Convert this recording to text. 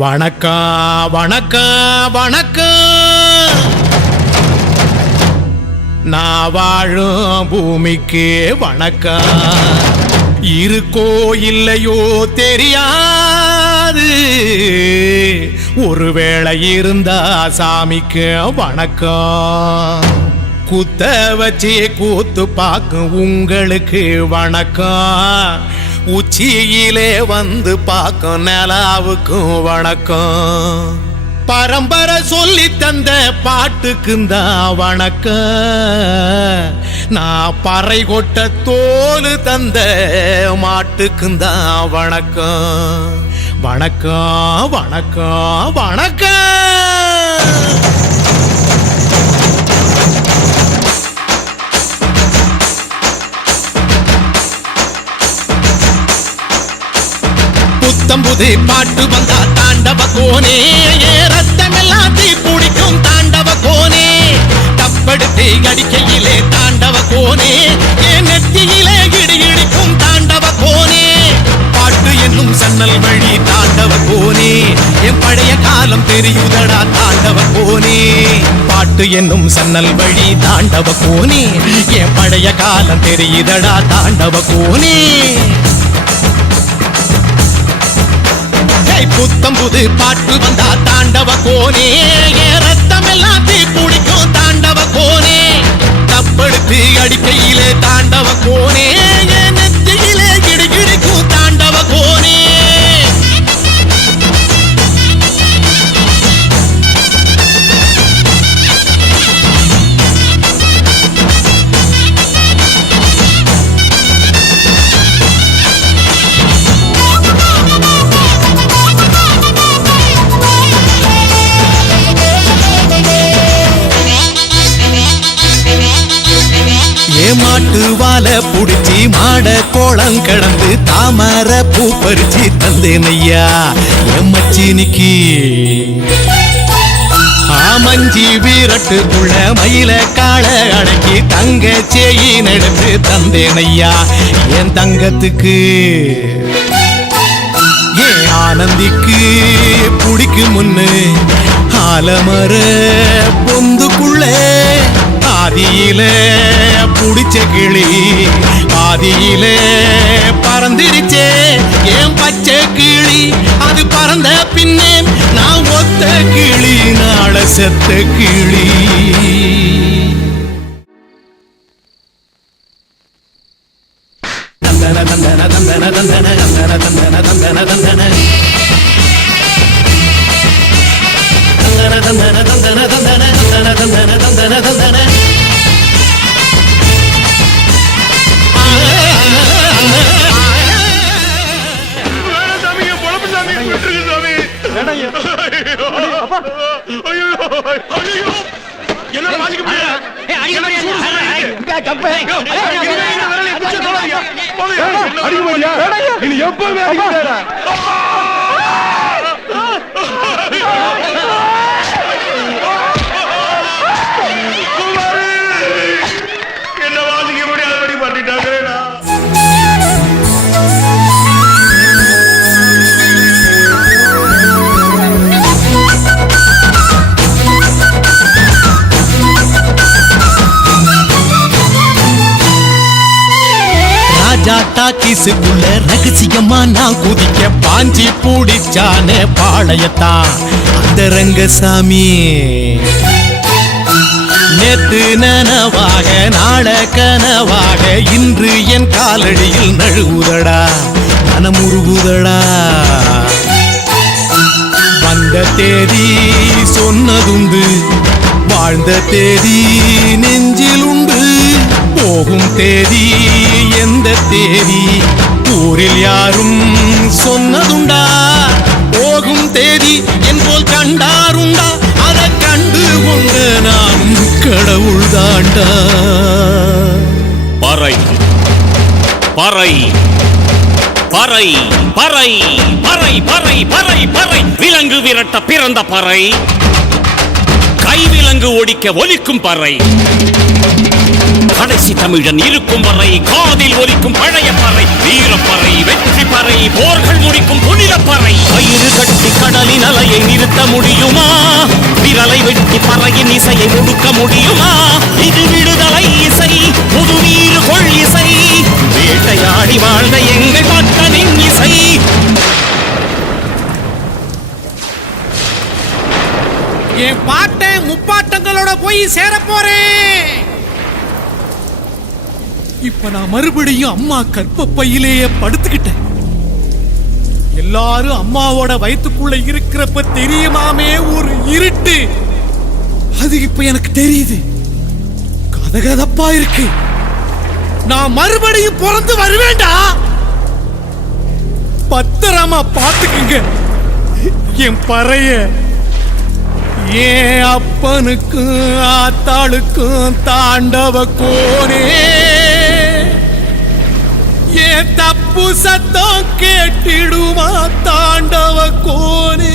வணக்கம் வணக்கம் வணக்கம். நான் வாழும் பூமிக்கு வணக்கம். இருக்கோ இல்லையோ தெரியாது, ஒருவேளை இருந்தா சாமிக்கு வணக்கம். குத்த வச்சு கூத்து பார்க்கும் உங்களுக்கு வணக்கம். உச்சியிலே வந்து பார்க்கும் நிலாவுக்கும் வணக்கம். பரம்பரை சொல்லி தந்த பாட்டுக்குந்தான் வணக்கம். நான் பறை கொட்ட தோல் தந்த மாட்டுக்குந்தான் வணக்கம். வணக்கம் வணக்கம் வணக்கம். புத்தம்புது பாட்டு வந்தா தாண்டவ கோனே, ரத்தமெல்லாம் தீ குடிக்கும் தாண்டவ கோனே. தப்படுத்து அடிக்கையிலே தாண்டவ கோனே, என் நெத்தியிலே இடி இடிக்கும் தாண்டவ கோனே. பாட்டு என்னும் சன்னல் வழி தாண்டவ கோனே, என் பழைய காலம் தெரியுதடா தாண்டவ கோனே. பாட்டு என்னும் சன்னல் வழி தாண்டவ கோனே, என் பழைய காலம் தெரியுதடா தாண்டவ கோனே. புத்தம்புது பாட்டு வந்தா தாண்டவ கோனே, ரத்தம் எல்லாம் தீ குடிக்கும் தாண்டவ கோனே. தப்படுத்து அடிக்கையிலே தாண்டவ கோனே, நெத்தியிலே கிடி கிடிக்கும் தாண்டவ கோனே. மாட்டு வாழ புடிச்சி மாட கோளம் கடந்து தாமர பூ பறிச்சு தந்தேனையா என் மச்சினிக்கு. ஆமஞ்சி வீரட்டுக்குள்ள மயில கால அடக்கி தங்க செயின் எடுத்து தந்தேனையா என் தங்கத்துக்கு. ஏன் ஆனந்திக்கு புடிக்கு முன்னு ஆலமர பொந்துக்குள்ள ஆதியில புடிச்ச கிளி ஆதியில பறந்திருச்சே ஏன் பச்சை கிளி. அது பறந்த பின்னே நான் ஒத்த கிளி, நாள செத்த கிளி. தந்தன தந்தன தந்தன தந்தன தந்தன தந்தன தந்தன தந்தன தந்தன தந்தன தந்தன தந்தன தந்தன தந்தன தந்தன. டாக்கிசுக்குள்ள ரகசியமா நான் குதிக்க பாஞ்சி பூடிச்சானே பாளையத்தான் அந்த ரங்கசாமி. நேத்து நனவாக நாள கனவாக இன்று என் காலடியில் நழுவுதடா மனமுருகுதடா. வந்த தேதி சொன்னதுண்டு, வாழ்ந்த தேதி நெஞ்சில் உண்டு. போகும் தேதி எந்த தேதி ஊரில் யாரும் சொன்னதுண்டா. போகும் தேதி என் போல் கண்டாருண்டா, அதை கண்டு கொண்ட நானும் கடவுள் தாண்டா. பறை பறை பறை பறை பறை பறை பறை பறை. விலங்கு விரட்ட பிறந்த பறை, கைவிலங்கு ஒடிக்க ஒலிக்கும் பறை. கடைசி தமிழன் இருக்கும் வரை காதில் ஒலிக்கும் பழைய பறை, வீரப்பறை, வெற்றி பறை, போர்கள் முடிக்கும் புனித பறை. கயிறு கட்டி கடலின் அலையை நிறுத்த முடியுமா? விரலை வெட்டி பறையின் இசையை முடுக்க முடியுமா? இது விடுதலை இசை, புது வீறு கொள் இசை, வேட்டையாடி வாழ்ந்த எங்கள் மக்களின் இசை. என் பாட்டை முப்பாட்டங்களோட போய் சேர போறேன். இப்ப நான் மறுபடியும் அம்மா கற்பப்பையிலேயே படுத்துக்கிட்டேன். எல்லாரும் அம்மாவோட வயிற்றுக்குள்ள இருக்கிறப்ப தெரியுமாமே ஒரு இருட்டு, அது இப்ப எனக்கு தெரியுது. கதகதப்பா இருக்கு. நான் மறுபடியும் பிறந்து வருவேண்டா. பத்திரமா பாத்துக்குங்க என் பறைய. ஏன் அப்பனுக்கும் ஆத்தாளுக்கும் தாண்டவ கோனே, ஏன் தப்பு சத்தம் கேட்டிடுமா தாண்டவ கோனே.